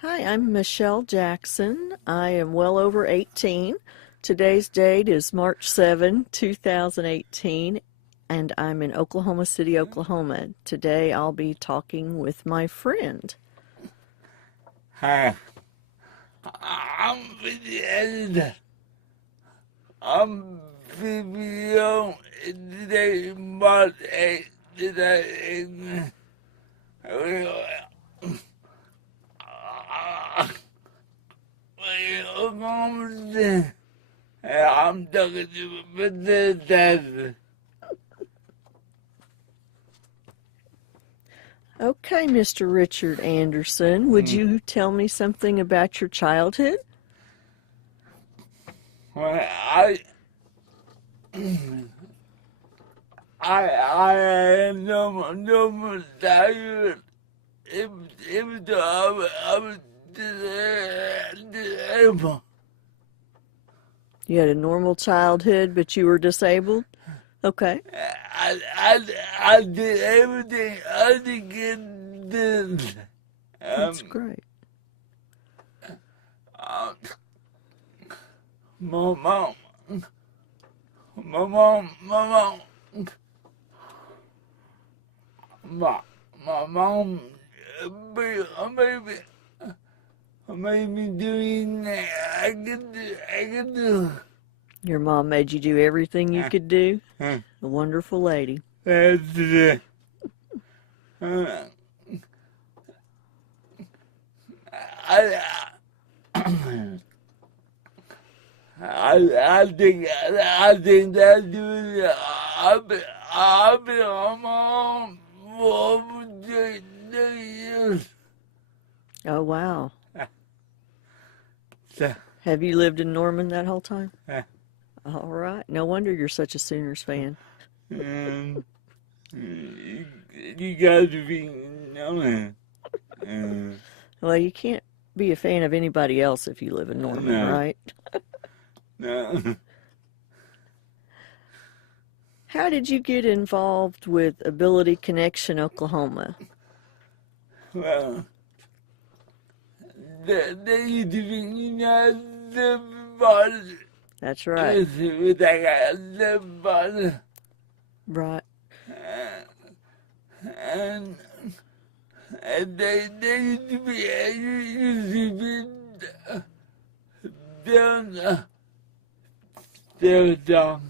Hi, I'm Michelle Jackson. I am well over 18. Today's date is March 7, 2018, and I'm in Oklahoma City, Oklahoma. Today I'll be talking with my friend. Hi, I'm the editor. I'm video today, March 8th, today. I'm talking to the dad. Okay, Mr. Richard Anderson, would you tell me something about your childhood? Well, I no tired. It was I was disabled. You had a normal childhood, but you were disabled? Okay, I did everything other kids did. that's great. Um, my mom, my mom, maybe, made me doing I could do. Your mom made you do everything you could do? Uh, A wonderful lady. That's it. Uh, I, I think that dude, I've been on my own for over 2 years. Oh, wow. So, Have you lived in Norman that whole time? uh, All right. No wonder you're such a Sooners fan. um, you got to be knowing. Well, you can't be a fan of anybody else if you live in Norman, No, right? no. How did you get involved with Ability Connection Oklahoma? Well, they used to be, the body. That's right. With the body. Right. And they used to be down there down.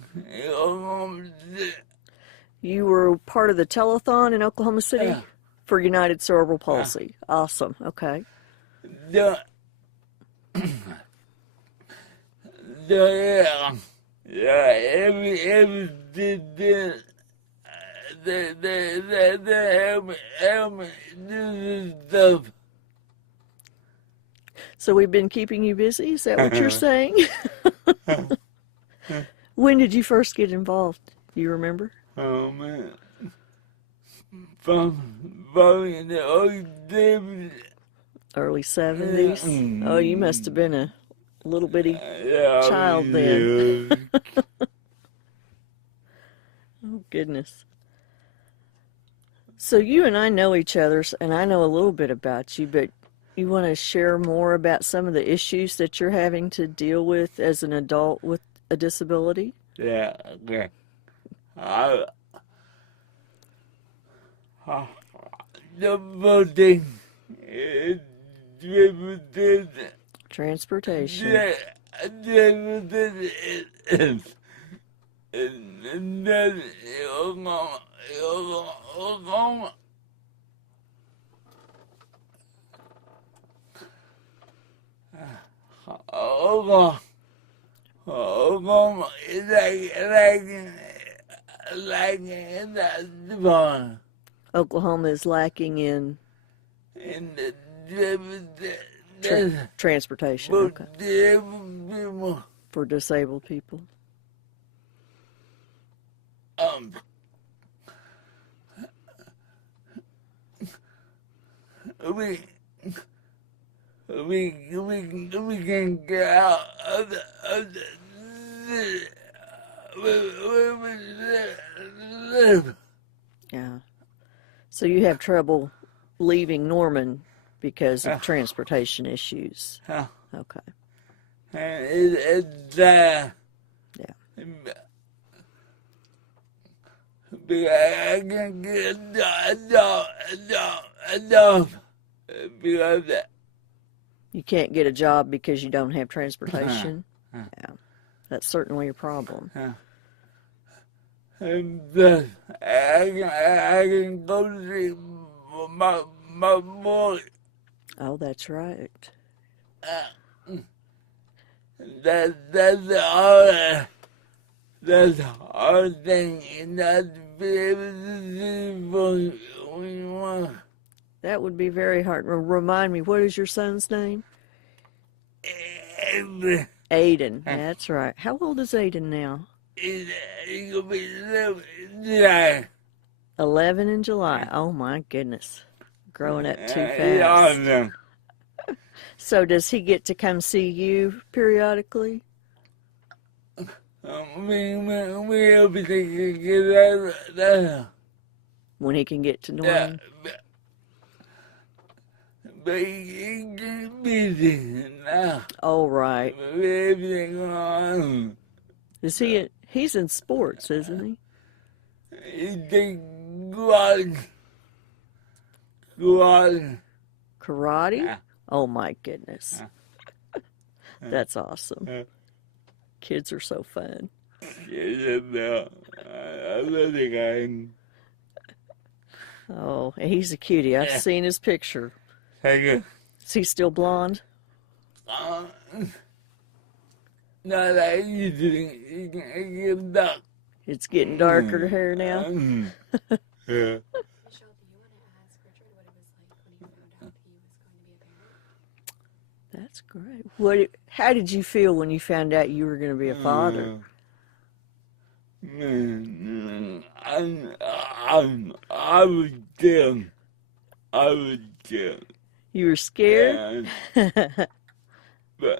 You were part of the telethon in Oklahoma City for United Cerebral Palsy. Awesome. Okay. The every the help me do this stuff. So we've been keeping you busy? Is that what you're saying? When did you first get involved? Do you remember? Oh man, from in the old days. Early 70s? Oh, you must have been a little bitty Yeah, child then. Oh, goodness. So you and I know each other, and I know a little bit about you, but you want to share more about some of the issues that you're having to deal with as an adult with a disability? yeah, okay. I, the voting is driven Transportation. and then Oklahoma. Oklahoma is like in that department. Oklahoma is lacking in In the transportation, but okay, people, for disabled people. um, we we can get out of where we live. Yeah. So you have trouble leaving Norman because of transportation issues. Okay. And Yeah. because I can get a job because You can't get a job because you don't have transportation? Yeah. That's certainly a problem. and plus I can go to see my boy. Oh, that's right. That's the hard. That's the hard thing, and not to be able to see for when you want. That would be very hard. Remind me, what is your son's name? And Aiden. That's right. How old is Aiden now? it's gonna be living July. 11 in July. Oh my goodness. Growing up too It's fast. awesome. So does he get to come see you periodically? We everything can get that. When he can get to Yeah, Norman? but he gets busy now. Oh, right. With everything going on. Is he's in sports, isn't he? He takes squad. Karate? Oh my goodness. That's awesome. Kids are so fun. I love the guy. Oh, and he's a cutie. I've seen his picture. Thank you. Is he still blonde? Not like you think he can get duck. It's getting darker hair now. Yeah. Michelle, do you want to ask Richard what it was like when he found out he was going to be a parent? That's great. How did you feel when you found out you were going to be a father? I was scared. I was scared. You were scared? Yeah,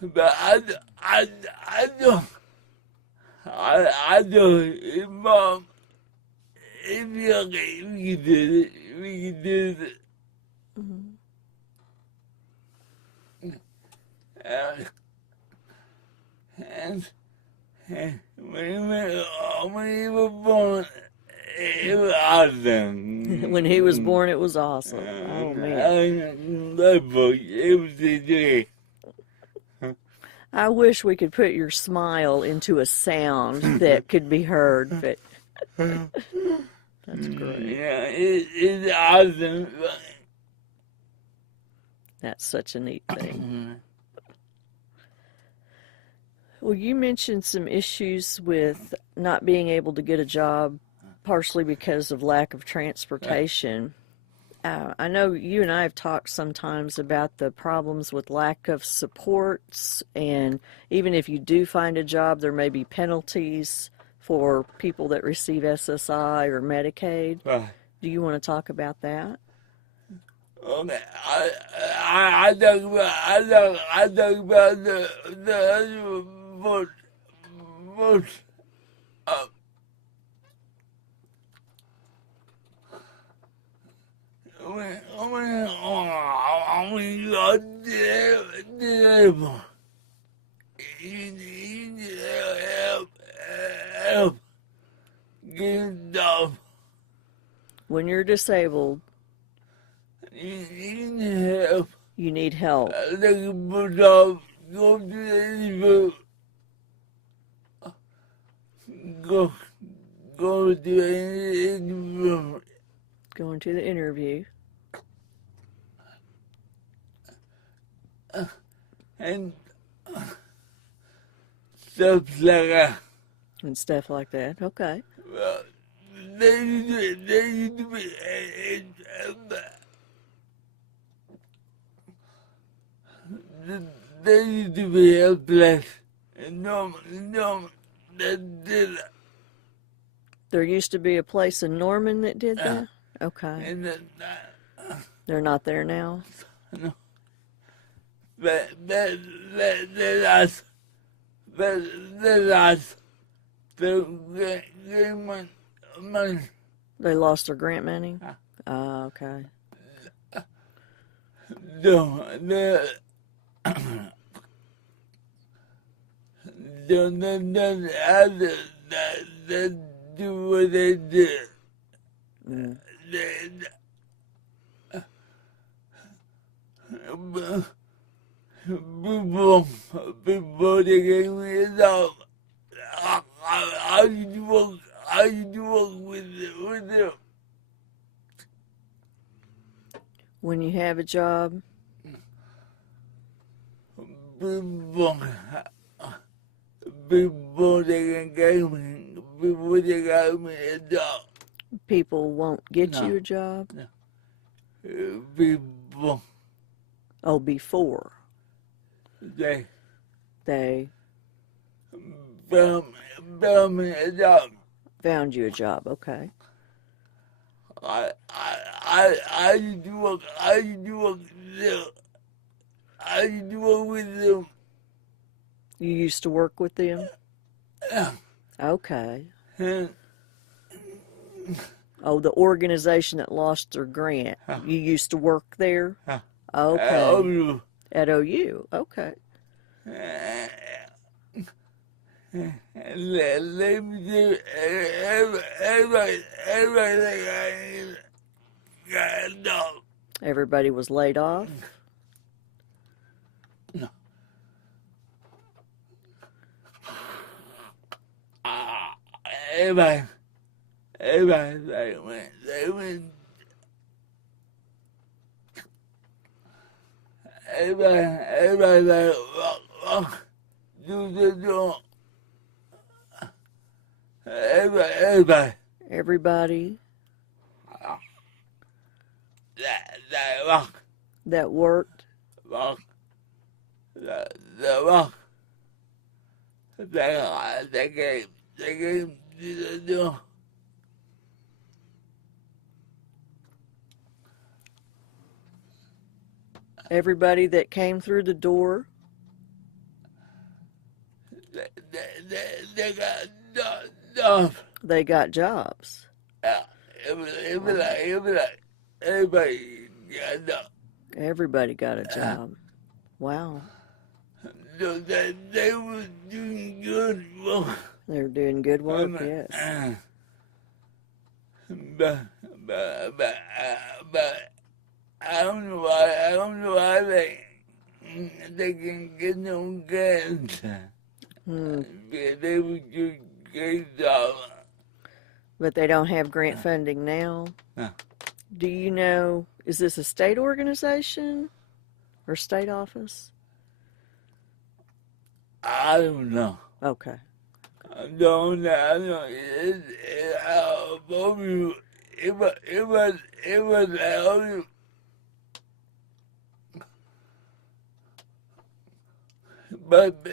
but I don't, Mom, if you're okay, we can do it. We can do it. And when he was born, it was awesome. When he was born, it was awesome. Oh, man. It was the day. I wish we could put your smile into a sound that could be heard, but that's great. Yeah, it's awesome. That's such a neat thing. Well, you mentioned some issues with not being able to get a job, partially because of lack of transportation. I know you and I have talked sometimes about the problems with lack of supports, and even if you do find a job, there may be penalties for people that receive SSI or Medicaid. Do you want to talk about that? Okay, I talk about the most when you are disabled, you need help getting stuff. When you're disabled, You need help. you need help. Looking for jobs, go to the interview. Go to the interview. Going to the interview. And stuff like that. And stuff like that. Okay. Well, they need to be they need to be helpless. And no, that did it. There used to be a place in Norman that did that? Okay. And They're not there now? that's us. To get money. They lost their grant money? Huh? Okay. The other that do what they did. Mm. Before they gave me a job, how you work with them? When you have a job, before, before they gave me a job, people won't get you a job? No. Before. Oh, before. They found me a job. Found you a job, okay. I used to work there. I used to work with them. You used to work with them? Yeah. Okay. Oh, the organization that lost their grant. You used to work there? Okay. At OU. At OU, okay. Let me do everybody got a dog. Everybody was laid off? No. Everybody they went everybody like do the job. Everybody that worked they gave the job. Everybody that came through the door, they got jobs. They got jobs. Yeah, everybody got a job. Everybody got a job. Wow. So they were doing good work. They were doing good work, yes. But I don't know why they can get no grants. They would do great job. But they don't have grant funding now? No. Do you know, is this a state organization or state office? I don't know. Okay. I don't know. It was but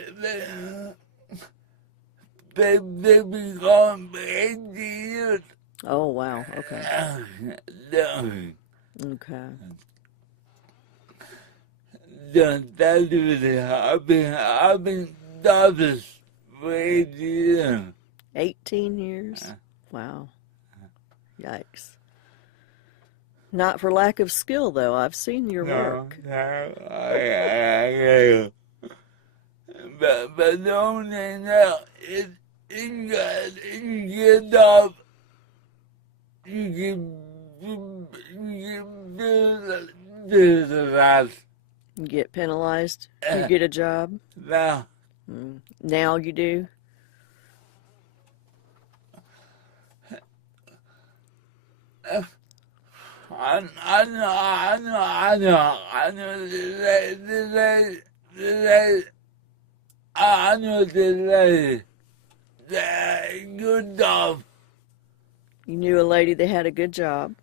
they've been gone for 80 years. Oh, wow. Okay. Okay. I've been doctors for 80 years. 18 years? Wow. Yikes. Not for lack of skill, though. I've seen your work. But the only thing now is you get a job, you get penalized. You get a job? Now. Now you do? I know the good job. You knew a lady that had a good job?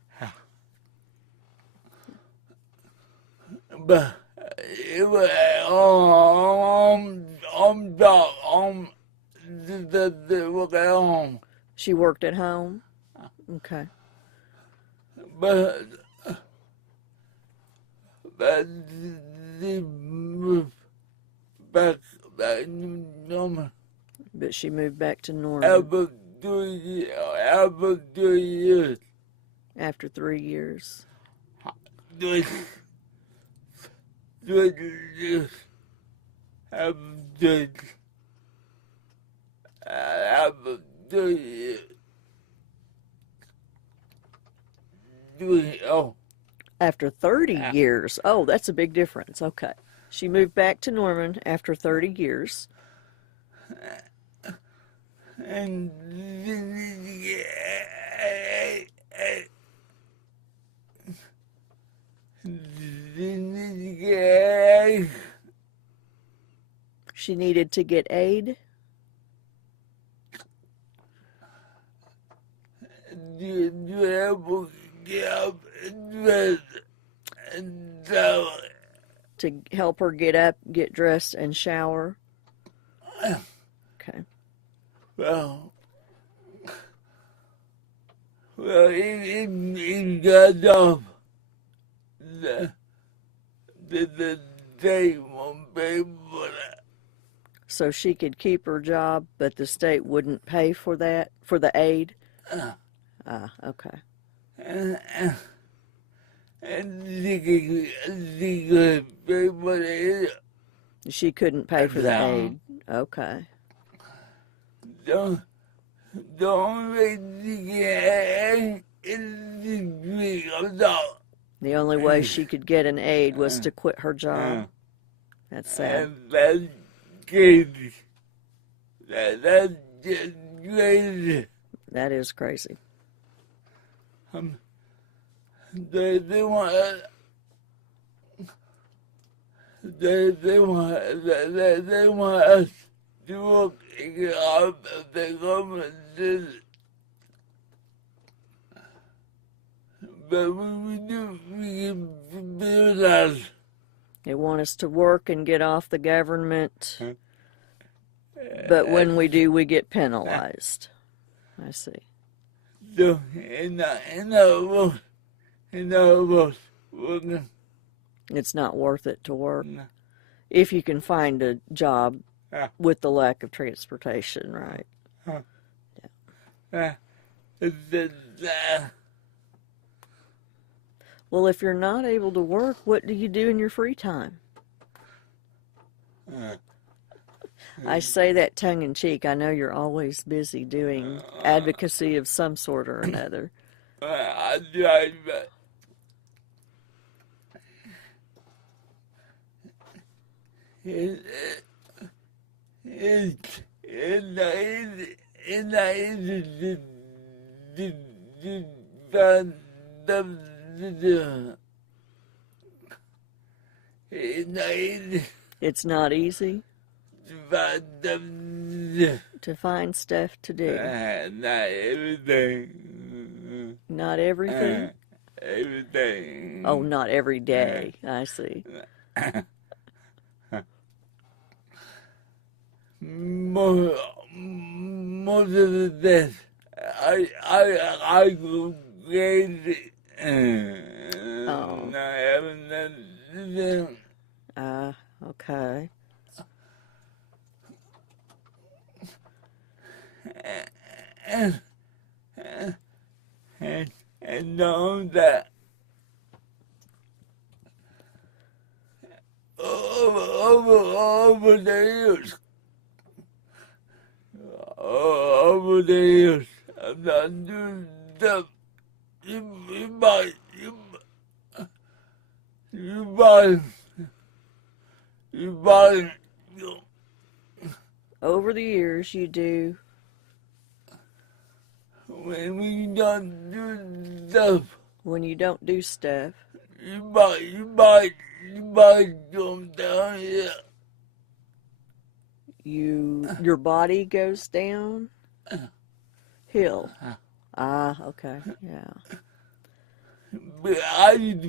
But it was work at home. She worked at home? Okay. But they moved back normal. But she moved back to normal. After 2 years. after 3 years? do it have to have to oh After 30 years. Oh, that's a big difference. Okay. She moved back to Norman after 30 years. and She needed to get aid. you have get up and dress and so To help her get up, get dressed, and shower. Okay. well he got off the state won't pay for that. So she could keep her job, but the state wouldn't pay for that, for the aid? Okay. And she could pay for it. She couldn't pay for the No. aid. Okay. The only thing she can is to drink a dog. The only way she could get an aid was to quit her job. That's sad. And that's crazy. That's just crazy. That is crazy. They want us to work and get off of the government system. But we can build us. They want us to work and get off the government, but when we do, we get penalized. I see. So, in the working. It's not worth it to work No. if you can find a job Yeah. with the lack of transportation, right? Well, if you're not able to work, what do you do in your free time? I say that tongue in cheek. I know you're always busy doing advocacy of some sort or another. I drive back. It's not easy to find stuff to do. Not everything. Not everything? Everything. Oh, not every day. I see. Most of the days, I go crazy. Oh. I haven't done anything. Okay. And know that over the years, I'm not doing stuff. You buy, Over the years, you do. when we don't do stuff, When you don't do stuff, you buy them down here. your body goes down hill. Okay. Yeah. But I used to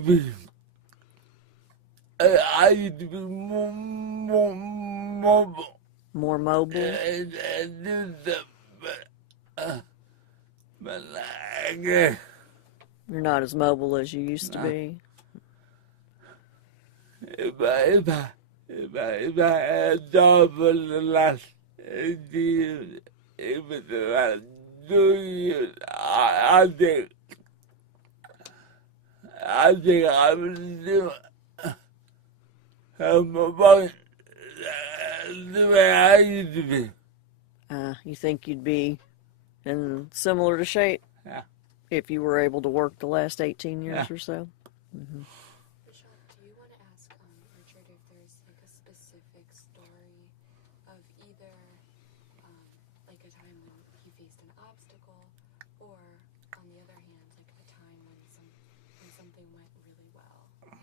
be more mobile More mobile. and do stuff, but like, You're not as mobile as you used to be. if I had a job for the last 8 years, even the last 2 years, I think I think I would do about the way I used to be. You think you'd be in similar to shape Yeah. if you were able to work the last 18 years Yeah. or so? Michelle, do you want to ask Richard if there's like a specific story of either like a time when he faced an obstacle, or on the other hand, like a time when something went really well?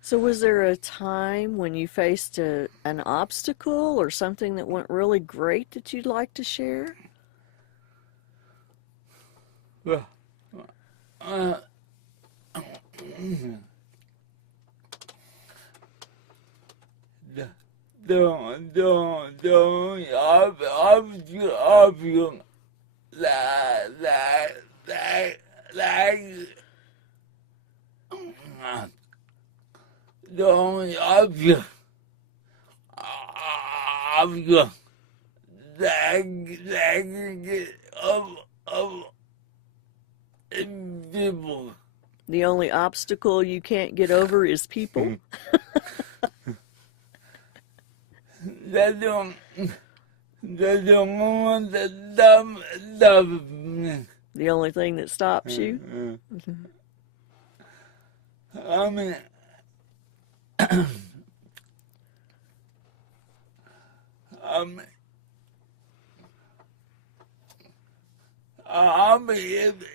So, was there a time when you faced an obstacle or something that went really great that you'd like to share? Well, obstacle like the only object that can get of people. The only obstacle you can't get over is people. That's the only one that me. The only thing that stops you. I mean,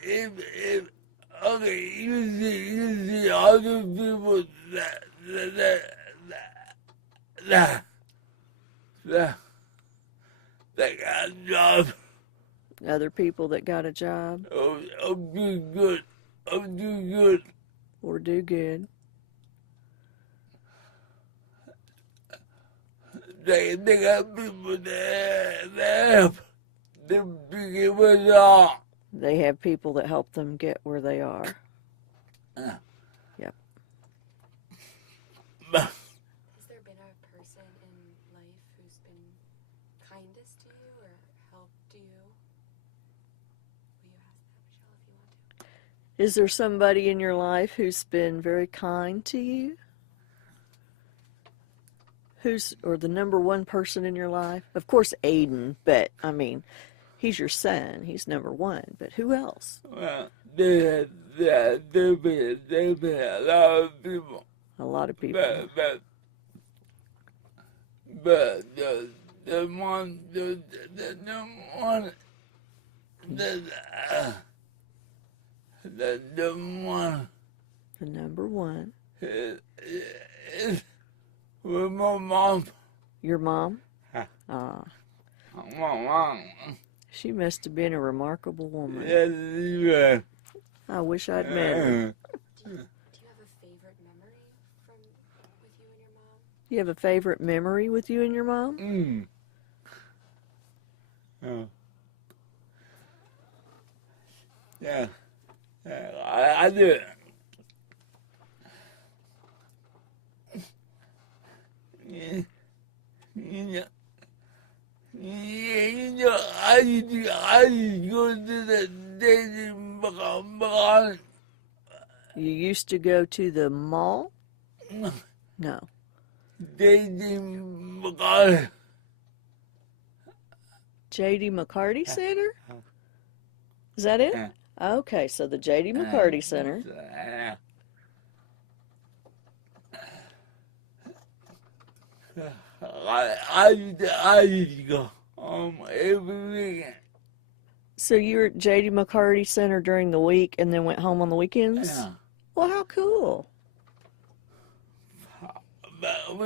if okay, you see other people that got jobs Other people that got a job of do good, or do good. They got people that help them to give a job. They have people that help them get where they are. Yep. Has there been a person in life who's been kindest to you or helped you? Will you ask that, Michelle, if you want to? Is there somebody in your life who's been very kind to you? Or the number one person in your life? Of course, Aiden, but I mean, he's your son. He's number one. But who else? Well, there been a lot of people, A lot of people. but the one, the number one, the one The number one. is with my mom. Your mom? Huh. Ah, My mom. she must have been a remarkable woman. Yes, I wish I'd met her. Do you have a favorite memory with you and your mom? You have a favorite memory with you and your mom? Yeah. I do. I used to go to the dating bar. You used to go to the mall? No. Dating bar. J.D. McCarty Center? Is that it? Yeah. Okay, so the J.D. McCarty Center. I used to go every weekend. So you were at J.D. McCarty Center during the week and then went home on the weekends? Yeah. Well, how cool. But we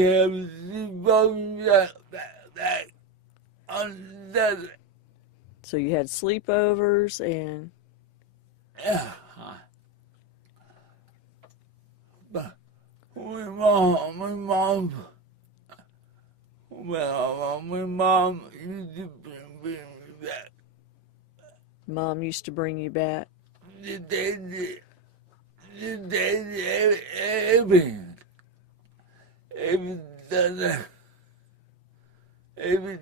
have sleepovers that on the So you had sleepovers and yeah. But my mom used to bring me back. Mom used to bring you back. Everything. every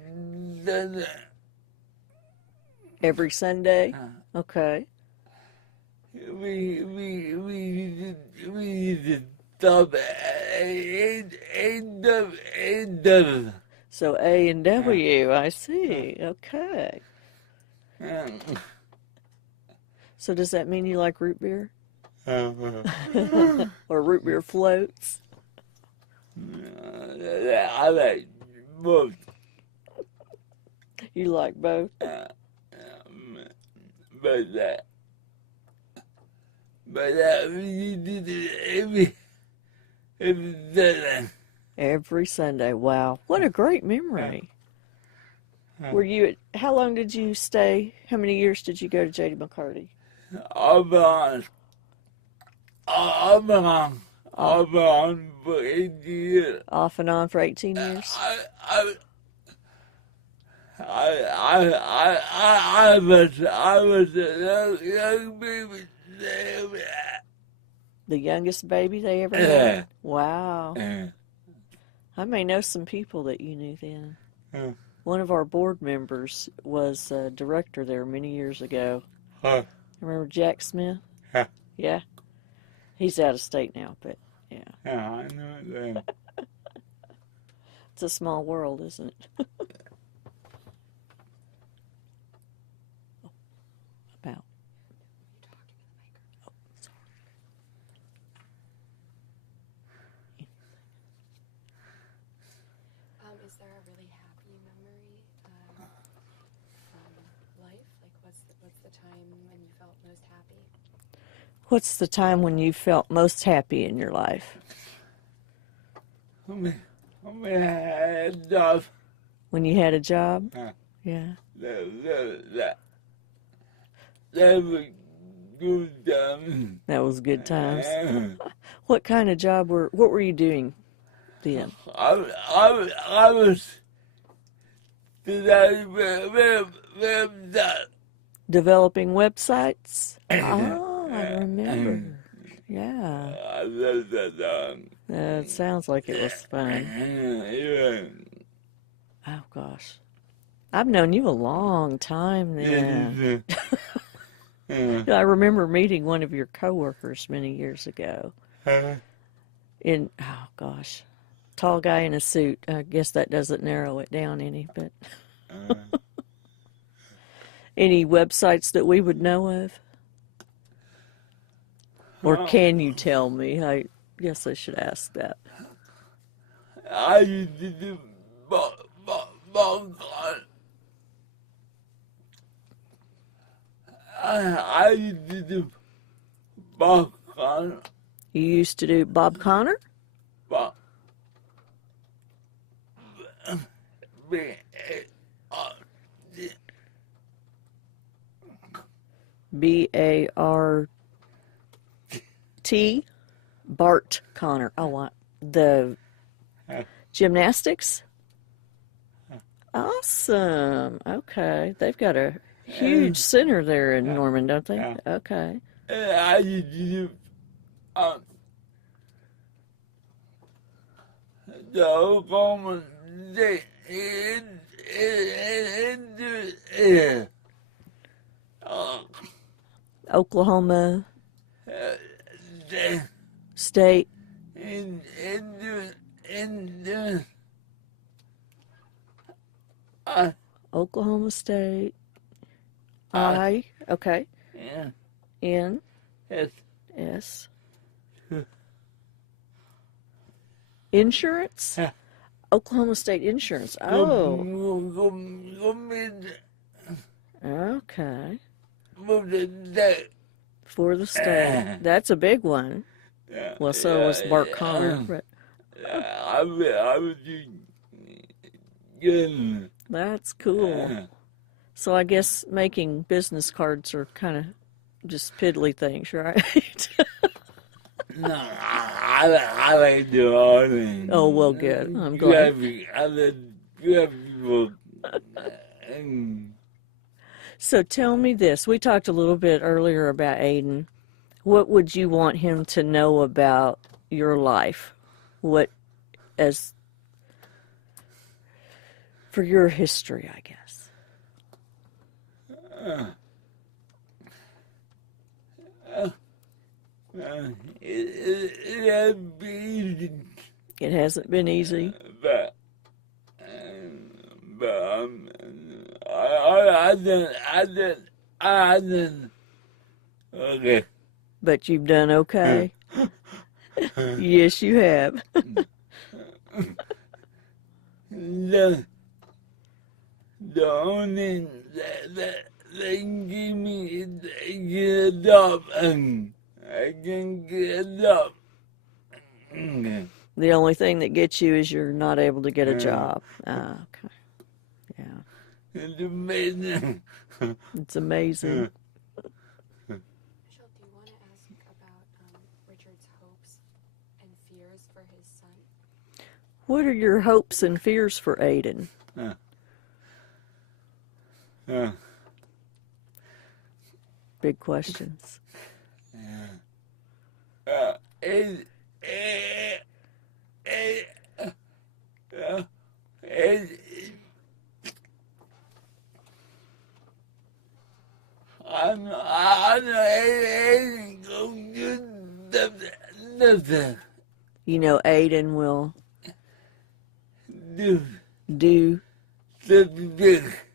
Sunday. Every Sunday? Okay. We used to stop at A&W. So A and W, I see. Okay. So does that mean you like root beer? Or root beer floats? I like both. You like both? But we did it every Sunday. Every Sunday. Wow. What a great memory. Were you, how long did you stay? How many years did you go to J.D. McCarty? I've been on for 8 years. Off and on for 18 years? I was a young baby. The youngest baby they ever had? Wow. I may know some people that you knew then. One of our board members was a director there many years ago. Remember Jack Smith? Yeah. He's out of state now, but yeah. Yeah, I know it then. It's a small world, isn't it? About. Oh, sorry. Is there a really happy memory from life? Like, what's the time when you felt most happy? What's the time when you felt most happy in your life? When I had a job. When you had a job? Yeah. That was good time. That was good times. What kind of job what were you doing then? I was Developing websites? Oh, I remember. Yeah. I love that song. It sounds like it was fun. Yeah. Oh, gosh. I've known you a long time then. I remember meeting one of your coworkers many years ago. Oh, gosh. Tall guy in a suit. I guess that doesn't narrow it down any, but... Any websites that we would know of? Or can you tell me? I guess I should ask that. I used to do I used to do Bob Connor. You used to do Bob Connor? B-A-R-T? Bart Connor. Oh, the gymnastics? Awesome. Okay. They've got a huge center there in Norman, don't they? Yeah. Okay. I used to do the Oklahoma State Oklahoma State. Oklahoma State. Okay. Yeah. N. Yes. S. Insurance? Oklahoma State Insurance. Oh. Okay. For the state. That's a big one. Well, so was Bart Connor. But I was good. that's cool. So I guess making business cards are kind of just piddly things, right? No, I like the whole thing. Oh, well, good. I'm glad. You have people. So tell me this. We talked a little bit earlier about Aiden. What would you want him to know about your life? What, as for your history, I guess. It has been, It hasn't been easy, but I didn't. Okay. but you've done okay. Yes, you have. The only thing that they give me is they get a job and I can get a job. The only thing that gets you is you're not able to get a job. Ah, okay. Yeah. It's amazing. It's amazing. Michelle, do you want to ask about Richard's hopes and fears for his son? What are your hopes and fears for Aiden? Big questions. You know, Aiden will do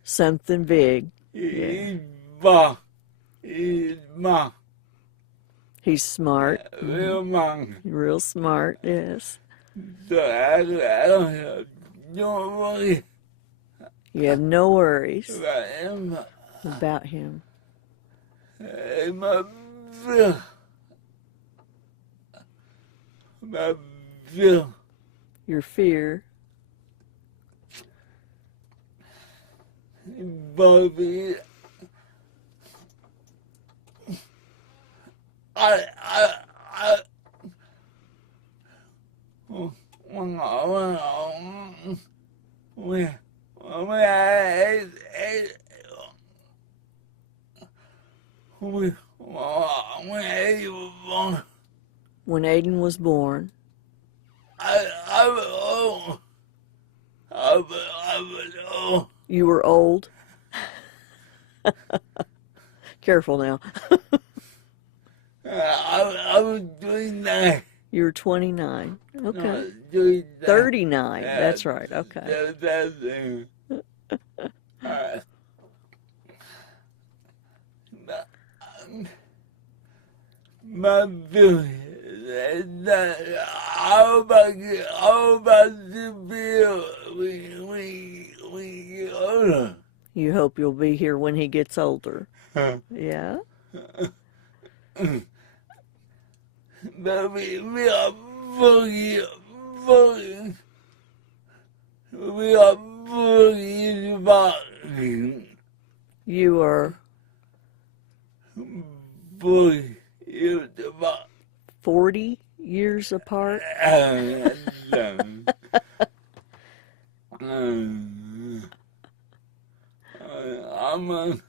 something big. Yeah. He's smart. Real smart, yes. So I don't worry You have no worries about him. about him. My fear. Your fear, Bobby, when Aiden was born, you were old. Careful now. I was doing that. You were 29. Okay. Doing that. 39. That's right. Okay. That's it. My feeling is that how about the bill we get older? You hope you'll be here when he gets older. Yeah? But we are fully about You are fully 40 years apart. I'm gonna try to hold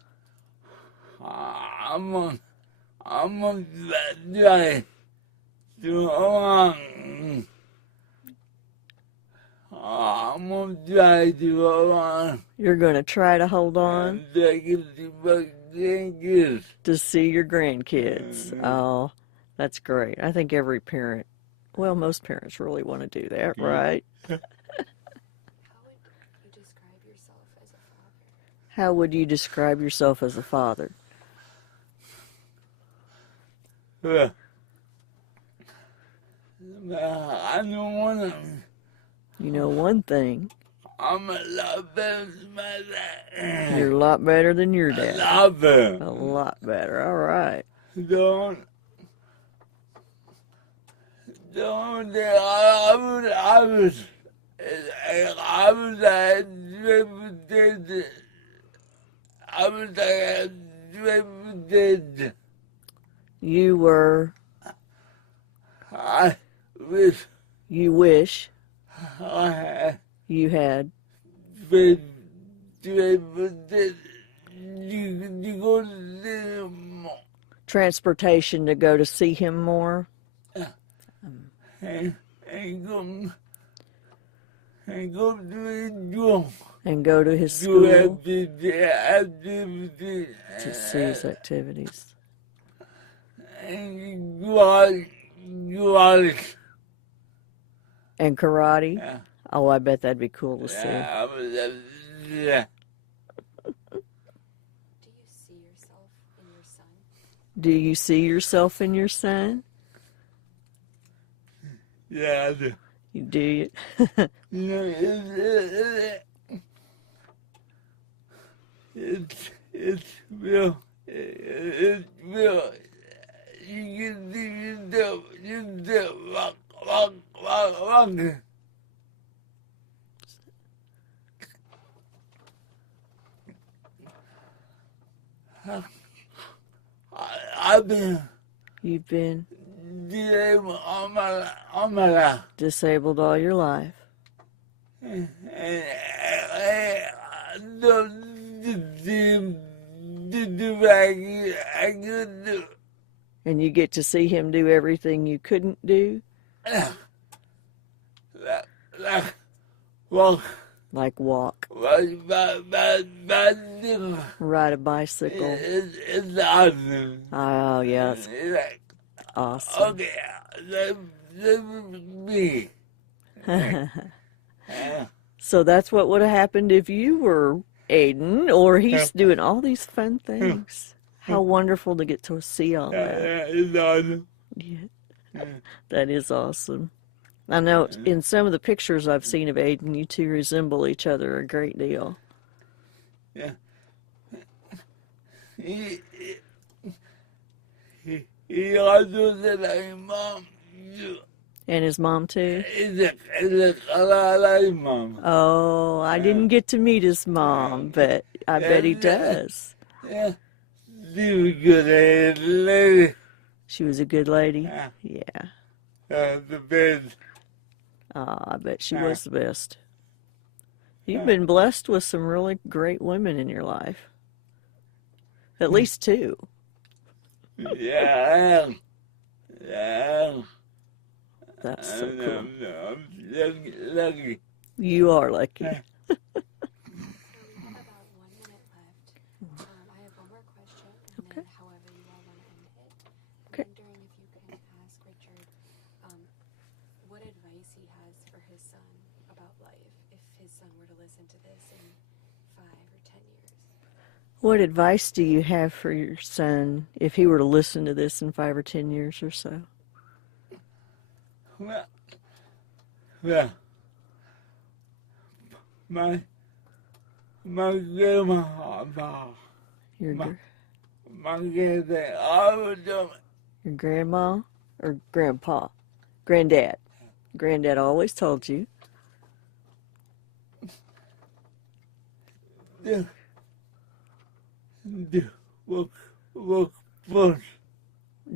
on. I'm gonna try to hold on. You're going to try to hold on to see your grandkids. Oh, that's great. I think every parent, well, most parents really want to do that, right? How would you describe yourself as a father? How would you describe yourself as a father? I don't wanna. You know one thing, I'm a lot better than my dad. you're a lot better than your A dad. lot better. A lot better. All right. Don't. You were, I wish you wish I had you had been able to go to the mall transportation to go to see him more. and go and go to the school. And go to his Do school activity to see his activities. and go out. And karate? Yeah. Oh, I bet that'd be cool to see. Yeah. Do you see yourself in your son? Do you see yourself in your son? Yeah, I do. You do? You know, it's real. It's real. You can see yourself walking. I've been You've been disabled all my life. disabled all your life. And the I could do. And you get to see him do everything you couldn't do, Like walk, like walk, bicycle. ride a bicycle. It's awesome. Oh, yeah, it's It's like, awesome. okay, that's me. So that's what would have happened if you were Aiden, or he's doing all these fun things. How wonderful to get to see all that. It's awesome. Yeah, that is awesome. I know in some of the pictures I've seen of Aiden, you two resemble each other a great deal. Yeah. He also said, like, Mom, And his mom too? it's a lot like Mom. Oh, I didn't get to meet his mom, but I bet he does. Yeah. She was good lady. She was a good lady? Yeah. Yeah. The best. I bet she was the best. You've been blessed with some really great women in your life. At least two. Yeah, I am. Yeah, I am. That's so cool. I'm lucky. You are lucky. So we have about 1 minute left. I have one more question, and then however you all want to end it. Okay. I'm wondering if you can ask Richard what advice he has for his son about life if his son were to listen to this in 5 or 10 years. What advice do you have for your son if he were to listen to this in 5 or 10 years or so? Well, my grandma, Your my grandma, always told me, your grandma or grandpa? Granddad. Granddad always told you. do work first,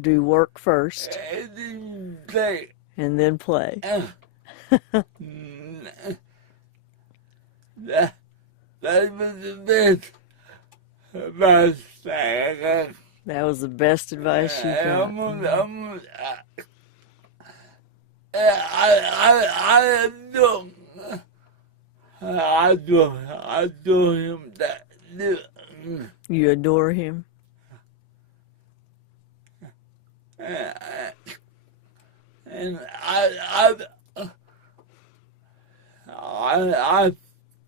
Do work first and then play. and then play. That was the best advice I got. That was the best advice you got. I do him that. You adore him. And I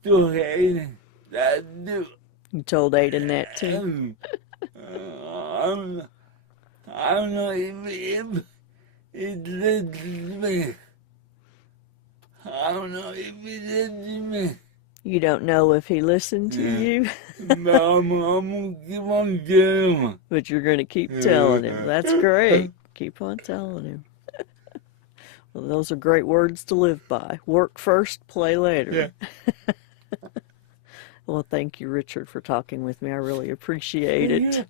do hate that do. You told Aiden that too. I don't know if it listens to me. I don't know if it listens to me. You don't know if he listened to you, But I'm gonna keep on telling him. but you're going to keep telling him. That's great. Keep on telling him. Well, those are great words to live by. Work first, play later. Well, thank you, Richard, for talking with me. I really appreciate it.